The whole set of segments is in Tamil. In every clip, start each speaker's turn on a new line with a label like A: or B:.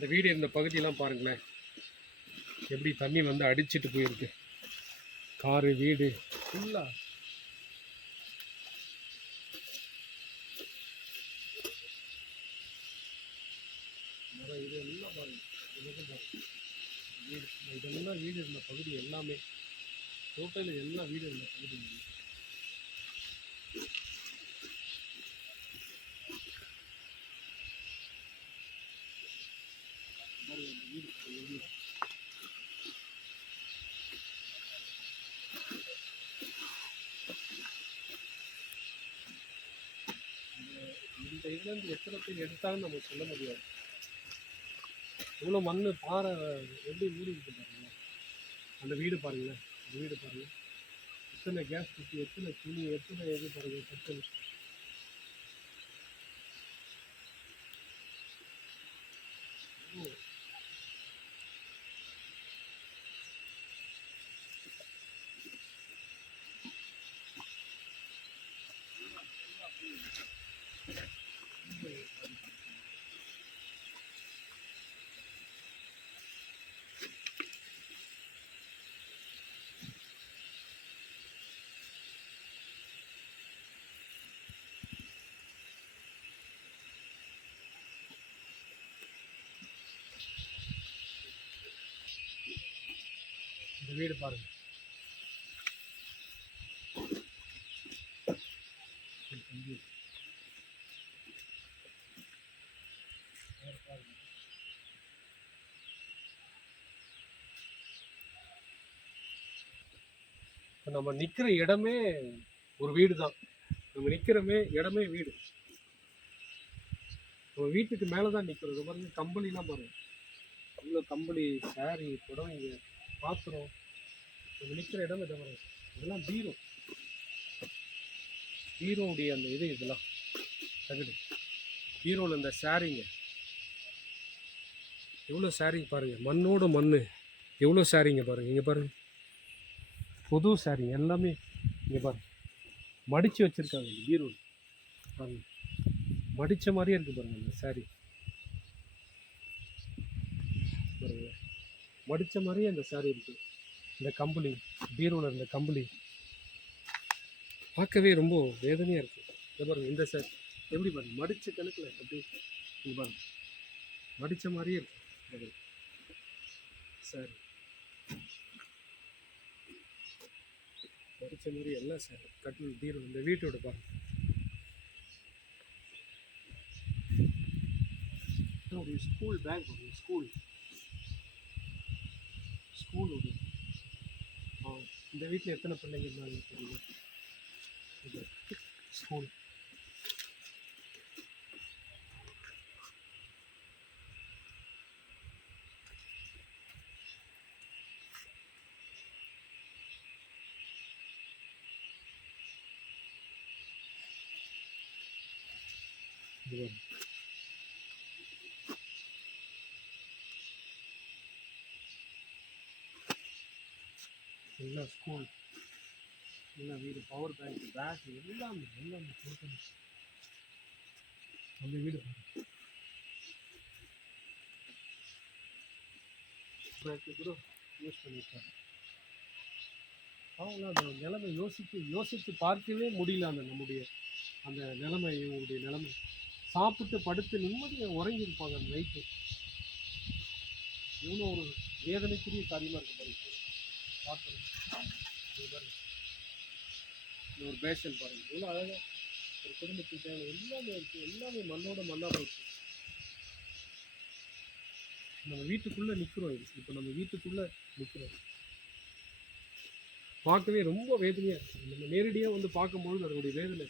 A: இந்த வீடு இருந்த பகுதியெல்லாம் பாருங்களேன். எப்படி தண்ணி வந்து அடிச்சிட்டு போயிருக்கு. காரு வீடு ஃபுல்லாக இது எல்லாம் பாருங்க பாருங்க. வீடு இதெல்லாம் வீடு இருந்த பகுதி எல்லாமே. டோட்டல் எல்லாம் வீடு இருந்த பகுதி எங்கேருந்து எத்தனை பேர் எடுத்தாங்கன்னு நம்ம சொல்ல முடியாது. இவ்வளோ மண் பாறை எப்படி ஊறி இருக்கு பாருங்க. அந்த வீடு பாருங்களேன். அந்த வீடு பாருங்க. எத்தனை கேஸ் குட்டி எத்தனை துணி எத்தனை இது பாருங்க எத்தனை வீடு பாருங்க. இப்போ பாருங்க. நம்ம நிக்கிற இடமே ஒரு வீடு தான் நம்ம நிக்கிறமே இடமே வீடு. நம்ம வீட்டுக்கு மேலே தான் நிற்கிறோம் பாருங்க கம்பளிலாம் பாருங்க. இவ்வளோ கம்பளி சாரி புடவைங்க பாத்திரம் நம்ம நிற்கிற இடம் இதை வரும் இதெல்லாம் பீரோ. பீரோவுடைய அந்த இது இதெல்லாம். தகுடு பீரோவில் இந்த சாரிங்க எவ்வளோ சாரிங்க பாருங்க. மண்ணோட மண் எவ்வளோ சாரிங்க பாருங்கள் இங்கே பாருங்கள் புது சாரிங்க எல்லாமே இங்கே பாருங்கள் மடித்து வச்சுருக்காங்க இந்த பீரோ பாருங்கள் மடித்த மாதிரியே இருக்குது பாருங்கள் இந்த சாரி பாருங்கள் மடித்த மாதிரியே அந்த சாரி இருக்குது இந்த கம்பளி பீரோவில் இருந்த கம்பளி பார்க்கவே ரொம்ப வேதனையாக இருக்குது இதை பாருங்க இந்த சார் எப்படி பாருங்க மடித்த கணக்கில் அப்படி இது பாருங்க. மடித்த மாதிரியே இருக்கு. சார் மடித்த மாதிரி எல்லாம் சார் கட்டில் பீரோ இந்த வீட்டோட பாருங்க. ஒரு ஸ்கூல் பேக் ஸ்கூல் ஸ்கூல் ஒரு இந்த வீட்டில் எத்தனை பிள்ளைங்க இருந்தாங்க தெரியுமா இது ஸ்கூல் இது எல்லா ஸ்கூல் எல்லாம் வீடு பவர் பேங்க் பேக் எல்லாமே எல்லாமே total. அந்த வீடு கூட யூஸ் பண்ணியிருக்காங்க. அவங்க அந்த நிலைமை யோசித்து யோசித்து பார்க்கவே முடியல அந்த நம்முடைய அந்த நிலைமை இவங்களுடைய நிலைமை. சாப்பிட்டு படுத்து நிம்மதியாக உறங்கியிருப்பாங்க அந்த நைட்டு இவ்வளோ ஒரு வேதனைக்குரிய காரியமாக இருக்கு பார்க்கணும் இது ஒரு பேஷன் பாருங்க. இவ்வளோ அழகாக ஒரு குடும்பத்துக்கு தேவை. எல்லாமே இருக்குது எல்லாமே மண்ணோட மண்ணாக போச்சு நம்ம வீட்டுக்குள்ளே நிற்கிறோம் இது. இப்போ நம்ம வீட்டுக்குள்ளே நிற்கிறோம் பார்க்கவே ரொம்ப வேதனையாக இருக்குது நம்ம நேரடியாக வந்து பார்க்கும்பொழுது அதனுடைய வேதனை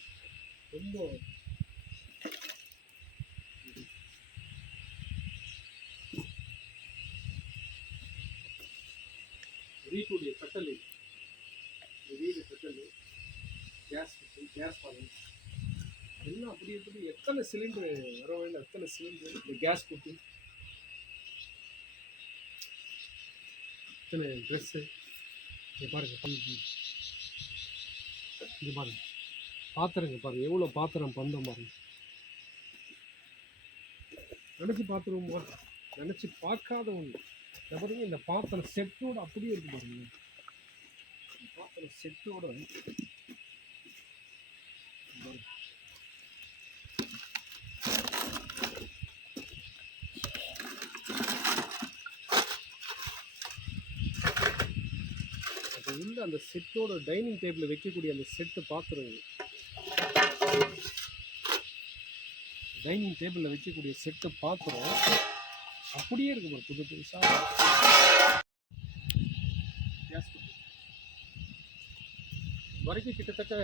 A: ரொம்ப வீட்டுடைய கட்டளை. இந்த வீடு கட்டளை கேஸ் கேஸ் பாருங்க எல்லாம் அப்படி இப்படி எத்தனை சிலிண்டர் வர வேண்டிய எத்தனை சிலிண்டர் இந்த கேஸ் குட்டி எத்தனை ட்ரெஸ்ஸு இங்கே பாருங்க இங்கே பாருங்க. பாத்திரங்க பாருங்க எவ்வளோ பாத்திரம் பந்தம் பாருங்க. நினச்சி பார்த்துருவோமா நினச்சி பார்க்காத ஒன்று பாருங்க இந்த பாத்திரம் செட்டோட அப்படியே இருக்கு பாருங்க. பாத்திரம் செட்டோட உள்ள அந்த செட்டோட டைனிங் டேபிள் வைக்கக்கூடிய அந்த செட்டு பாத்திரம் டைனிங் டேபிளில் வைக்கக்கூடிய செட்டு பாத்திரம் அப்படியே இருக்கு பாரு புது புதுசாக வரைக்கும் கிட்டத்தட்ட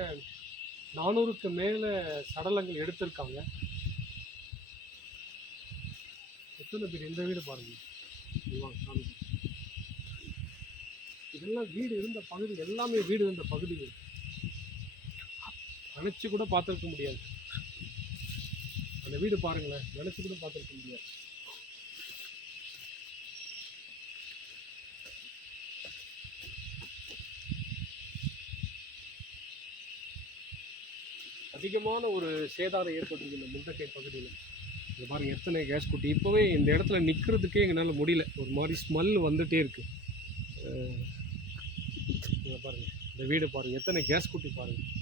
A: நானூறுக்கு மேலே சடலங்கள் எடுத்திருக்காங்க. எத்தனை பேர் இந்த வீடு பாருங்க. இதுவா, இதெல்லாம் வீடு இருந்த பகுதி எல்லாமே வீடு இருந்த பகுதிகள் நினச்சி கூட பார்த்துருக்க முடியாது. அந்த வீடு பாருங்களேன் நினச்சி கூட பார்த்துருக்க முடியாது. அதிகமான ஒரு சேதாரம் ஏற்பட்டிருக்கு இந்த முண்டக்கை பகுதியில். இங்கே பாருங்கள் எத்தனை கேஸ் குட்டி இப்போவே இந்த இடத்துல நிற்கிறதுக்கே எங்களால் முடியல. ஒரு மாதிரி ஸ்மெல் வந்துகிட்டே இருக்குது இதை பாருங்கள் இந்த வீடு பாருங்கள் எத்தனை கேஸ் குட்டி பாருங்கள்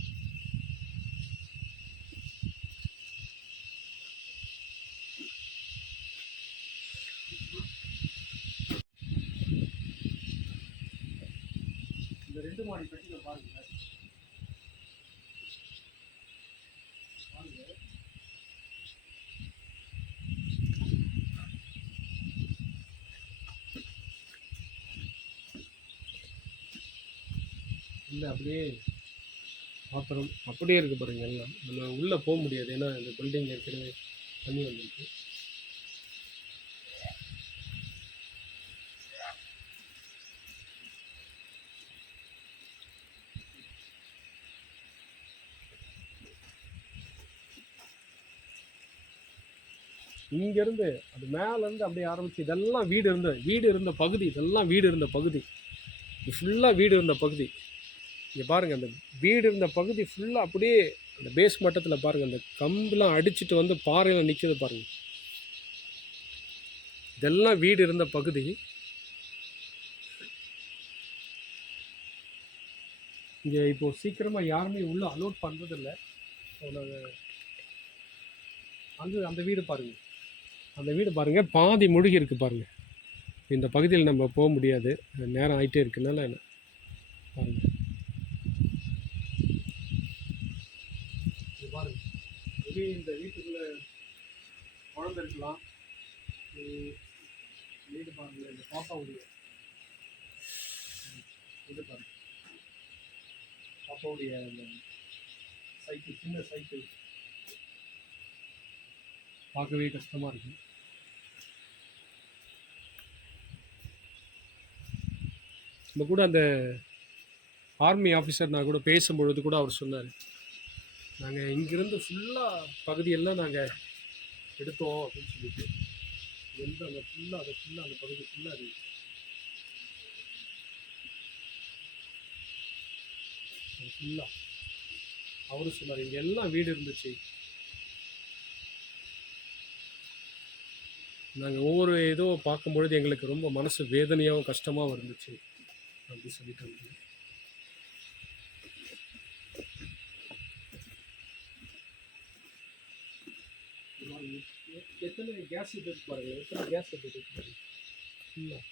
A: இந்த ரெண்டு மாடி பெட்டியில் பாருங்கள் இல்லை அப்படியே பாத்திரம் அப்படியே இருக்குது பாருங்க எல்லாம். நம்ம உள்ளே போக முடியாது. ஏன்னா இந்த பில்டிங் ஏற்கனவே தண்ணி வந்துருக்கு. இங்கேருந்து அது மேலேருந்து அப்படியே ஆரம்பிச்சு இதெல்லாம் வீடு இருந்த வீடு இருந்த பகுதி இதெல்லாம் வீடு இருந்த பகுதி. இது ஃபுல்லாக வீடு இருந்த பகுதி. இங்கே பாருங்கள் அந்த வீடு இருந்த பகுதி ஃபுல்லாக அப்படியே அந்த பேஸ் மட்டத்தில் பாருங்கள் அந்த கம்பெலாம் அடிச்சிட்டு வந்து பாறையில் நிற்கிறது பாருங்கள் இதெல்லாம் வீடு இருந்த பகுதி. இங்கே இப்போது சீக்கிரமாக யாருமே உள்ளே அலோட் பண்ணுறதில்ல நாங்கள் அந்த அந்த வீடு பாருங்கள் அந்த வீடு பாருங்கள் பாதி முழுகி இருக்கு பாருங்கள் இந்த பகுதியில் நம்ம போக முடியாது. நேரம் ஆகிட்டே இருக்குனால என்ன? பாருங்கள் இது பாருங்க மேபி இந்த வீட்டுக்குள்ள குழந்தை இருக்கலாம். வீடு பாருங்கள் இந்த பாப்பாவுடைய இது பாருங்க. பாப்பாவுடைய அந்த சைக்கிள் சின்ன சைக்கிள். பார்க்கவே கஷ்டமா இருக்கும் நம்ம கூட அந்த ஆர்மி ஆஃபீஸர் நான் கூட பேசும்பொழுது கூட அவர் சொன்னார். நாங்கள் இங்கிருந்து ஃபுல்லாக பகுதியெல்லாம் நாங்கள் எடுத்தோம் அப்படின்னு சொல்லிட்டு. எந்த அந்த ஃபுல்லாக அதை ஃபுல்லாக அந்த பகுதி ஃபுல்லாக அது. ஃபுல்லாக அவரும் சொன்னார் இங்கே எல்லாம் வீடு இருந்துச்சு. நாங்கள் ஒவ்வொரு இதுவும் பார்க்கும்பொழுது எங்களுக்கு ரொம்ப மனசு வேதனையாகவும் கஷ்டமாகவும் இருந்துச்சு. அப்படி சொல்லிட்டு வந்தேன். எத்தனை கேஸ் இது இருக்கு பாருங்க. எத்தனை கேஸ் இது இருக்கு பாருங்க ஃபுல்லாக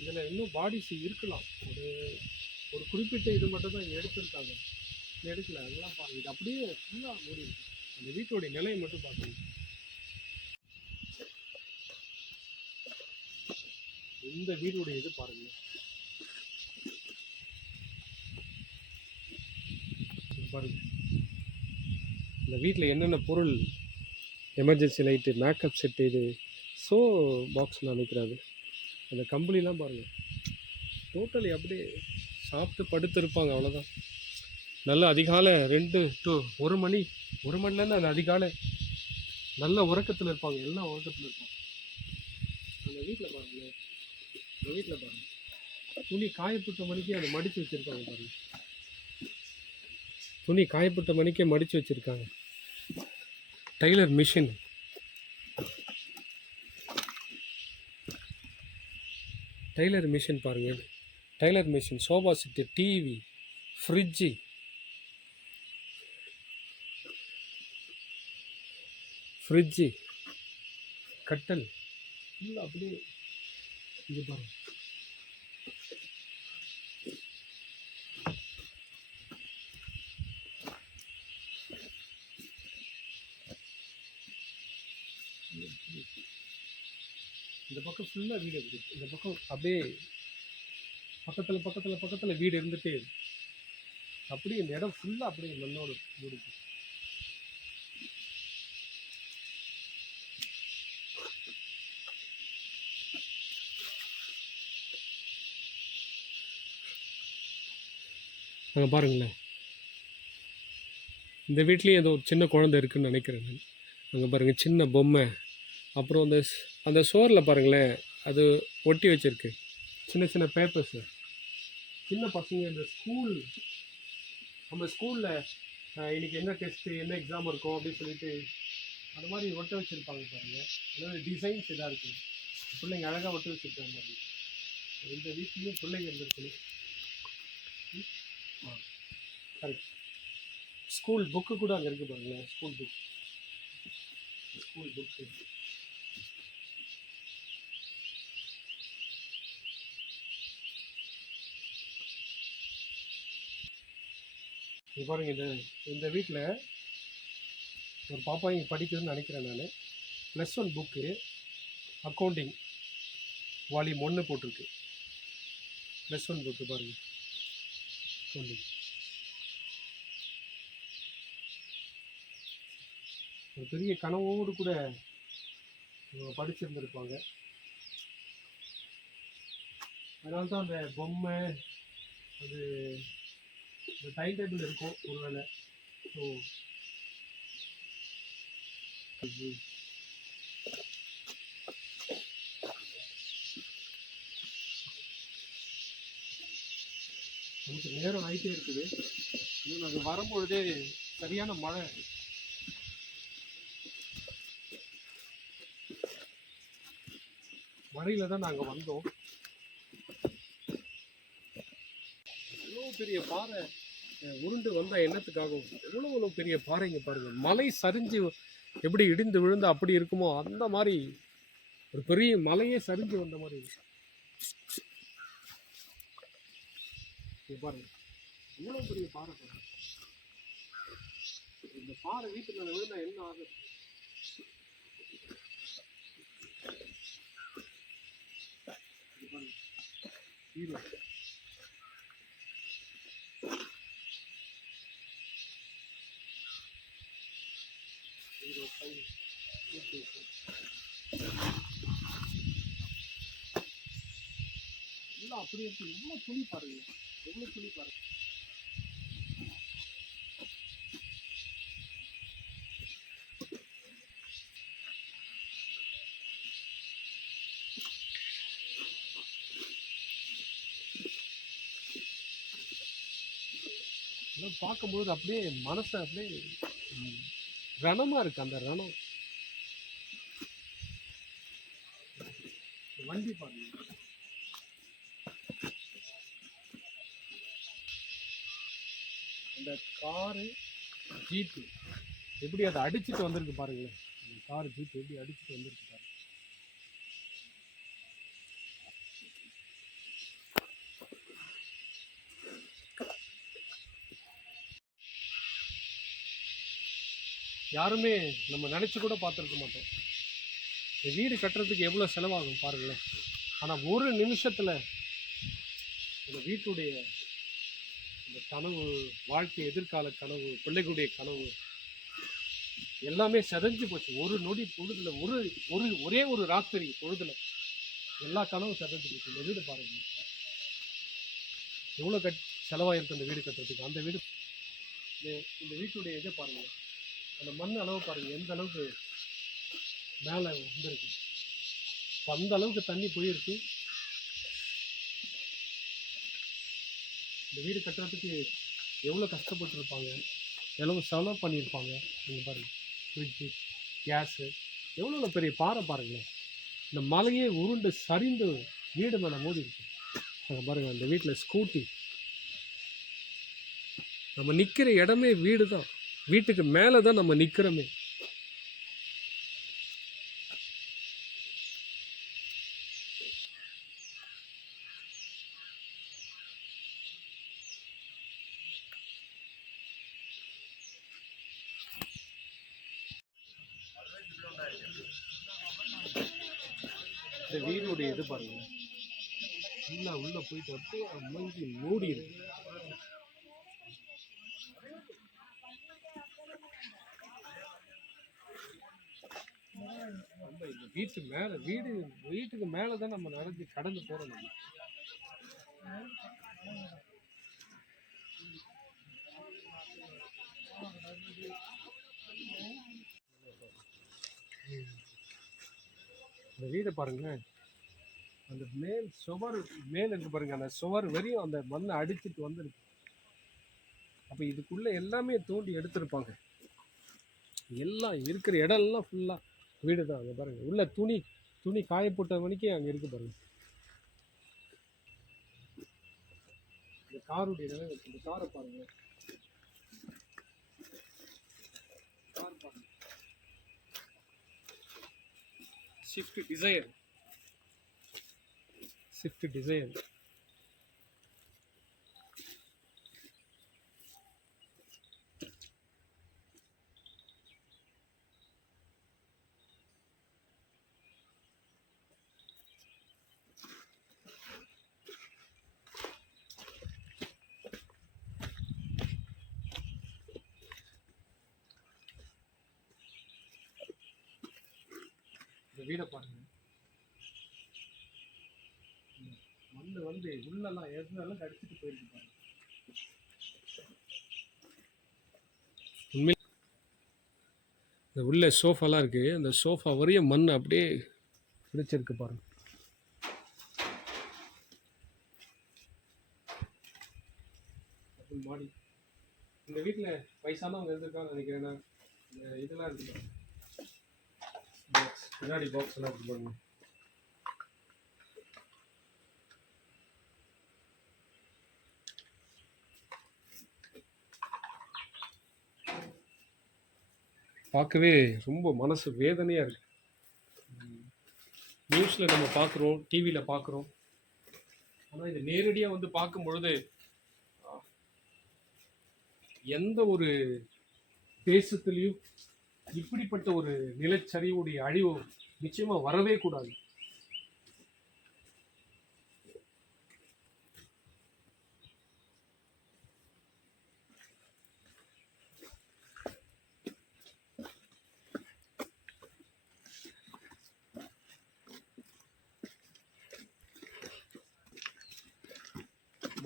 A: இதில் இன்னும் பாடிஸ் இருக்கலாம். ஒரு ஒரு குறிப்பிட்ட இது மட்டும் தான் எடுத்திருக்காங்க. எடுக்கல அதெல்லாம் பாருங்க. இது அப்படியே ஃபுல்லாக மூடி அந்த வீட்டோடைய நிலையை மட்டும் பார்க்கணும் இந்த வீடுடைய இது பாருங்க. இது பாருங்க. இந்த வீட்டில் என்னென்ன பொருள் எமர்ஜென்சி லைட்டு மேக்கப் செட்டு இது ஸோ பாக்ஸ் நினைக்கிறாரு அந்த கம்பளிலாம் பாருங்கள் டோட்டலி அப்படியே சாப்பிட்டு படுத்திருப்பாங்க அவ்வளோதான் நல்ல அதிகாலை ரெண்டு டு ஒரு மணி ஒரு மணிலேருந்து அந்த அதிகாலை. நல்ல உறக்கத்தில் இருப்பாங்க எல்லாம் உறக்கத்தில் இருப்பாங்க. அந்த வீட்டில் பாருங்களேன் அந்த வீட்டில் பாருங்க. துணி காயப்பட்ட மணிக்கே அதை மடித்து வச்சுருக்காங்க பாருங்கள் துணி காயப்பட்ட மணிக்கே மடித்து வச்சுருக்காங்க. டைலர் மிஷின் டைலர் மிஷின் பாருங்கள் tailor machine sofa set TV fridge fridge கட்டல். இல்லை அப்படியே இங்கே பாருங்கள் இந்த பக்கம் ஃபுல்லாக வீடு இருக்குது இந்த பக்கம் அப்படியே பக்கத்தில் பக்கத்தில் பக்கத்தில் வீடு இருந்துகிட்டே இருக்கு. அப்படியே இந்த இடம் ஃபுல்லாக அப்படியே மண்ணோடு முடிக்கும் அங்கே பாருங்களேன். இந்த வீட்லேயும் ஏதோ ஒரு சின்ன குழந்தை இருக்குன்னு நினைக்கிறேன் நான். அங்கே பாருங்கள் சின்ன பொம்மை. அப்புறம் அந்த அந்த சோரில் பாருங்களேன் அது ஒட்டி வச்சிருக்கு. சின்ன சின்ன பேப்பர்ஸு சின்ன பசங்க இந்த ஸ்கூல் நம்ம ஸ்கூலில் இன்றைக்கி என்ன டெஸ்ட்டு என்ன எக்ஸாம் இருக்கும் அப்படின்னு சொல்லிட்டு அது மாதிரி ஒட்ட வச்சுருப்பாங்க பாருங்கள் அதாவது டிசைன்ஸ் இதாக இருக்குது பிள்ளைங்க அழகாக ஒட்ட வச்சுருக்காங்க மாதிரி இந்த வீட்லேயும் பிள்ளைங்க இருந்துருக்கணும். ஆ கரெக்ட் ஸ்கூல் புக்கு கூட அங்கே இருக்குது பாருங்களேன் ஸ்கூல் புக் ஸ்கூல் புக்கு இது பாருங்கள் இந்த இந்த வீட்டில் ஒரு பாப்பா இங்கே படிக்குதுன்னு நினைக்கிறேன் நான். Plus one book accounting volume ஒன்று போட்டிருக்கு. ப்ளஸ் ஒன் புக்கு பாருங்கள் அக்கௌண்டிங் ஒரு பெரிய கனவோடு கூட இவங்க படிச்சிருந்துருப்பாங்க. அதனால தான் அந்த பொம்மை அது இந்த டைம் டேபிள் இருக்கும் ஒருவேளை. ஸோ நமக்கு நேரம் ஆகிட்டே இருக்குது. இன்னும் நாங்கள் வரும்பொழுதே சரியான மழை. மழையில தான் நாங்கள் வந்தோம். எவ்வளோ பெரிய பாறை. உருண்டு வந்தால் என்னத்துக்காகவும்? எவ்வளோ எவ்வளோ பெரிய பாறைங்க பாருங்கள் மலை சரிஞ்சு எப்படி இடிந்து விழுந்து அப்படி இருக்குமோ அந்த மாதிரி ஒரு பெரிய மலையே சரிஞ்சு வந்த மாதிரி இருக்கு. பாருங்க. இவ்வளோ பெரிய பாறை பாருங்க. இந்த பாறை வீட்டு மேலே விழுந்தா என்ன ஆகும் இங்க இல்லை அப்படி இருக்கு எவ்வளோ துணி பாருங்க எவ்வளோ துணி பாருங்க பார்க்கும்போது அப்படியே மனசை அப்படியே ரணமாக ரணமா இருக்கு அந்த ரணம். வண்டி பாருங்க. அந்த காரு ஜீப்பு எப்படி அதை அடிச்சுட்டு வந்திருக்கு பாருங்களேன். அந்த கார் ஜீப்பு எப்படி அடிச்சிட்டு வந்திருக்கு பாருங்க. யாருமே நம்ம நினச்சி கூட பார்த்துருக்க மாட்டோம். இந்த வீடு கட்டுறதுக்கு எவ்வளோ செலவாகும் பாருங்களேன். ஆனால் ஒரு நிமிஷத்தில் இந்த வீட்டுடைய இந்த கனவு வாழ்க்கை எதிர்கால கனவு பிள்ளைகளுடைய கனவு எல்லாமே செதஞ்சு போச்சு. ஒரு நொடி பொழுதில் ஒரு ஒரு ஒரே ஒரு ராத்திரி பொழுதில் எல்லா கனவும் செதஞ்சு போச்சு. இந்த வீடு பாருங்க. எவ்வளோ கட் செலவாயிருக்கு அந்த வீடு கட்டுறதுக்கு? அந்த வீடு இந்த- வீட்டுடைய இதை பாருங்கள் அந்த மண் அளவு பாருங்கள் எந்த அளவுக்கு மேலே வந்துருக்கு. இப்போ அந்த அளவுக்கு தண்ணி போயிருக்கு. இந்த வீடு கட்டுறதுக்கு எவ்வளோ கஷ்டப்பட்டுருப்பாங்க எவ்வளோ செலவு பண்ணியிருப்பாங்க நீங்கள் பாருங்கள் ஃப்ரிட்ஜு கேஸு எவ்வளோ பெரிய பாறை பாருங்களேன். இந்த மலையே உருண்டு சரிந்து வீடு மேலே மோதி இருக்கு. அங்கே பாருங்கள் அந்த வீட்டில் ஸ்கூட்டி நம்ம நிற்கிற இடமே வீடு தான் வீட்டுக்கு மேலே தான் நம்ம நிற்கிறோமே இந்த வீடுடைய இது பாருங்க. ஃபுல்லாக உள்ளே போயிட்டு அப்படியே அமைஞ்சி மூடி இருக்கு நம்ம இந்த வீட்டு மேலே வீடு வீட்டுக்கு மேலே தான் நம்ம நடந்து கடந்து போகிறோம் நம்ம. இந்த வீடை பாருங்களேன். அந்த மேல் சுவர் மேல் இருக்கு பாருங்க அந்த சுவர் வரையும் அந்த மண்ணை அடிச்சிட்டு வந்திருக்கு. அப்போ இதுக்குள்ளே எல்லாமே தோண்டி எடுத்திருப்பாங்க. எல்லாம் இருக்கிற இடம்லாம் ஃபுல்லாக வீடு தான் அங்கே பாருங்கள் உள்ள துணி துணி காய போட்ட மணிக்கு அங்கே இருக்கு பாருங்க. இந்த காருடைய இந்த காரை பாருங்க. கார் பாருங்க. ஷிஃப்ட் டிசைன் ஷிஃப்ட் டிசைர் இந்த வீடை பாருங்க இந்த மண்ணு உள்ளெல்லாம் எதுனாலும் கடிச்சிட்டு போயிருக்கு பாருங்க உண்மையில் இந்த உள்ள சோஃபாலாம் இருக்கு. அந்த சோஃபா வரையும் மண் அப்படியே பிடிச்சிருக்கு பாருங்க. அப்புறம் மாடி. இந்த வீட்டில் வயசானவங்க இருந்திருக்கான்னு நினைக்கிறேன் இதெல்லாம் இருக்கு. பாருங்க. பாக்ஸ் பின்னாடி பாக்ஸ் எல்லாம் இருக்கு பார்க்கவே ரொம்ப மனசு வேதனையாக இருக்கு. நியூஸில் நம்ம பார்க்குறோம் டிவியில் பார்க்குறோம். ஆனால் இது நேரடியாக வந்து பார்க்கும் பொழுது எந்த ஒரு தேசத்துலேயும் இப்படிப்பட்ட ஒரு நிலச்சரிவுடைய அழிவு நிச்சயமாக வரவே கூடாது.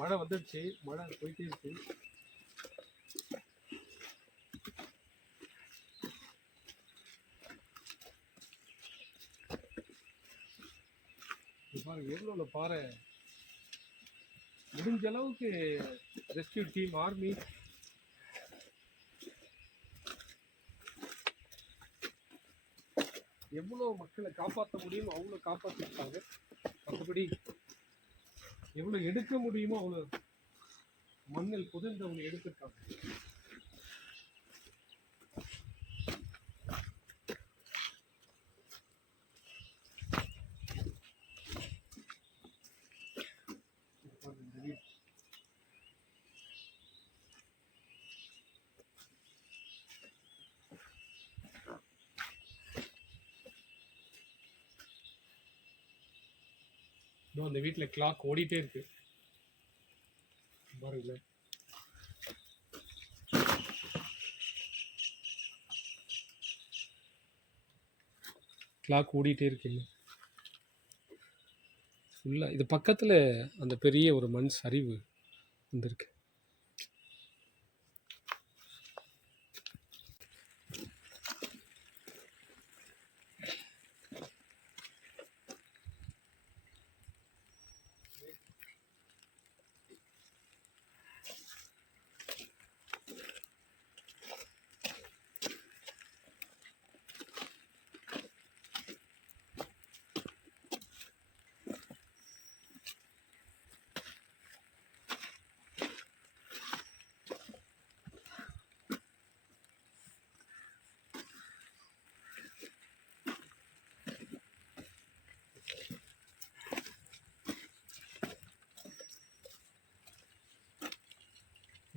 A: மழை வந்துடுச்சு. மழை போயிட்டே இருக்கு. பாருங்க எவ்வளோ பாறை. முடிஞ்ச அளவுக்கு ரெஸ்கியூ டீம் ஆர்மி எவ்வளோ மக்களை காப்பாற்ற முடியும் அவ்வளோ காப்பாற்றிருக்காங்க மற்றபடி எவ்வளோ எடுக்க முடியுமோ அவ்வளோ மண்ணில் புதைந்தவங்க எடுத்திருக்காங்க இன்னும் அந்த வீட்டில் கிளாக் ஓடிட்டே இருக்கு. பாருங்களேன் கிளாக் ஓடிட்டே இருக்கு ஃபுல்லாக இது பக்கத்தில் அந்த பெரிய ஒரு மண் சரிவு வந்திருக்கு.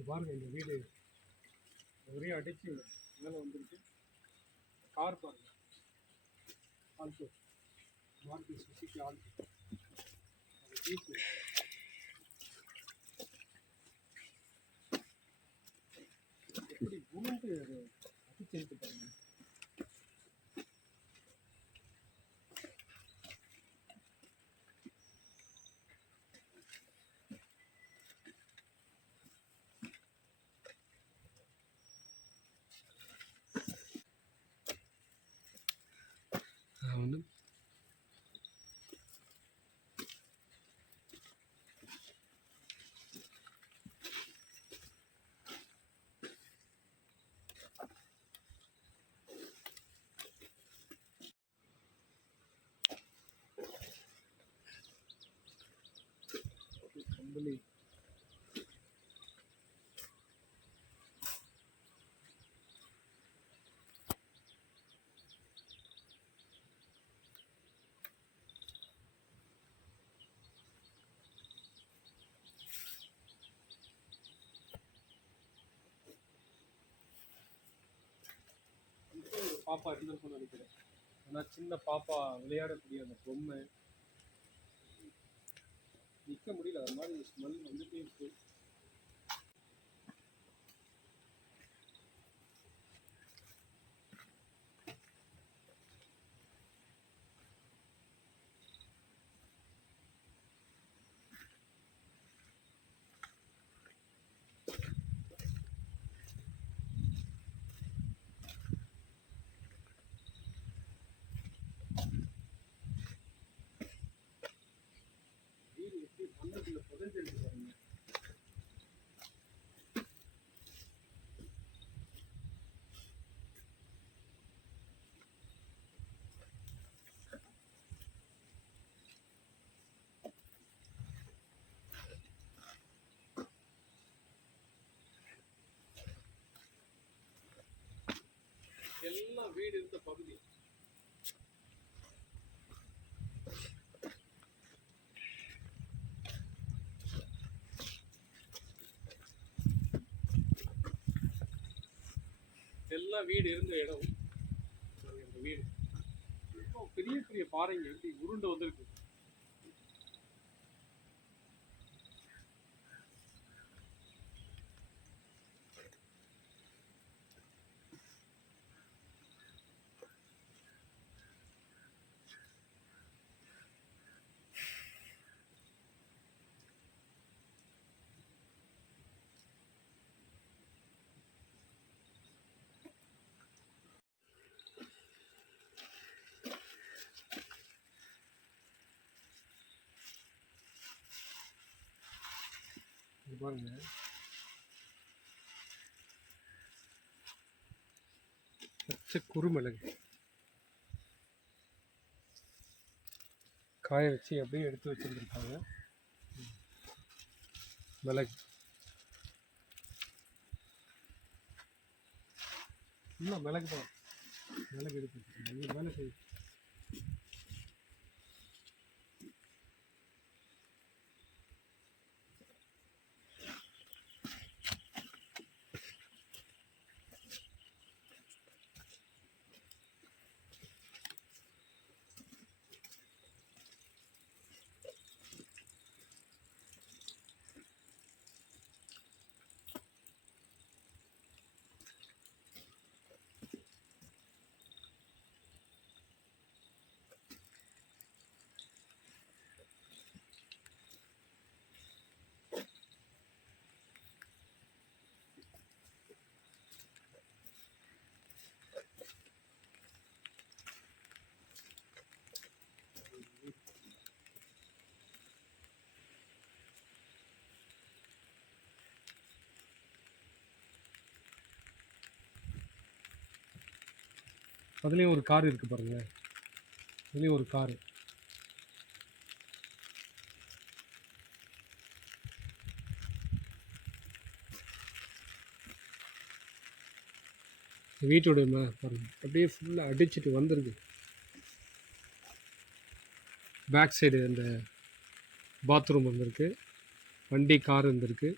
A: இங்க பாருங்க இந்த வீடு. ஒரே அடிச்சு மேலே வந்துருக்கு கார் பாருங்க. ஆல்டோ மாருதி சுசுக்கி ஆல்டோ அது ஜீப்பு எப்படி உருண்டு அது அடிச்சிருக்கு பாருங்க நான் வந்து கம்பளி பாப்பா இருந்திருக்கும்னு நினைக்கிறேன் ஆனால் சின்ன பாப்பா விளையாடக்கூடிய அந்த பொம்மை நிற்க முடியல. அது மாதிரி ஸ்மெல் வந்துட்டே இருக்குது தான் வீடு இருந்த பகுதி. எல்லாம் வீடு இருந்த இடம். இந்த வீடு. பெரிய பெரிய பாறைங்க. எப்படி உருண்டு வந்திருக்கு. இது பாருங்க. பச்சை குறுமிளகு காய வச்சு அப்படியே எடுத்து வச்சுருந்துருக்காங்க. மிளகு. இன்னும் மிளகு தான் மிளகு எடுத்து வச்சிருக்காங்க. மிளகு அதுலேயும் ஒரு கார் இருக்குது பாருங்க. அதுலேயும் ஒரு காரு. வீட்டோட பாருங்கள் பாருங்க. அப்படியே ஃபுல்லாக அடிச்சிட்டு வந்துருக்கு பேக் சைடு அந்த பாத்ரூம் வந்திருக்கு. வண்டி கார் இருந்திருக்கு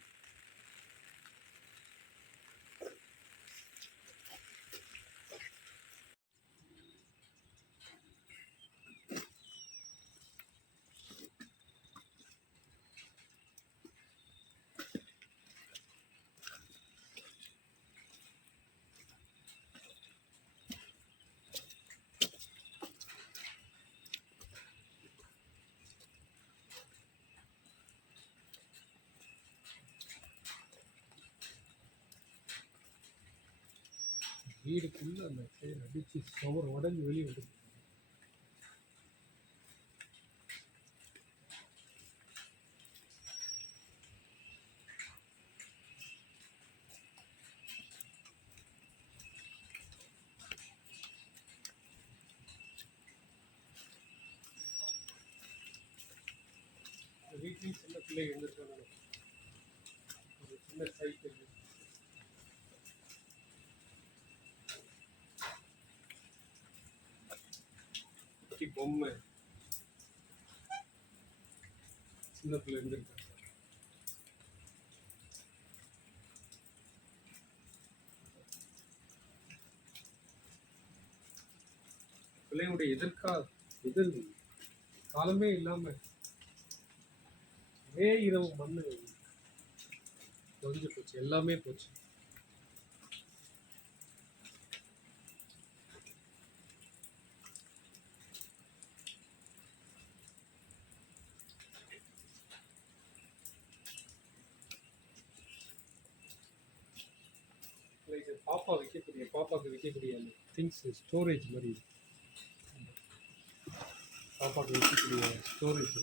A: வீடுக்குள்ள அந்த சைடு அடிச்சு உடஞ்சி வெளியே வந்துருக்கு இந்த வீட்லேயும் சின்ன பிள்ளை இருந்திருக்காங்க ஒரு சின்ன சைக்கிள் பொம்மை. சின்ன பிள்ளை இருந்திருக்காங்க பிள்ளையுடைய எதிர்கால எதிர் காலமே இல்லாம ஒரே இரவு மண்ணு ஒழிஞ்சு போச்சு. எல்லாமே போச்சு. பாப்பா வைக்கக்கூடிய பாப்பாவுக்கு வைக்கக்கூடிய அந்த திங்ஸ் ஸ்டோரேஜ் மாதிரி. பாப்பாவுக்கு வைக்கக்கூடிய ஸ்டோரேஜ்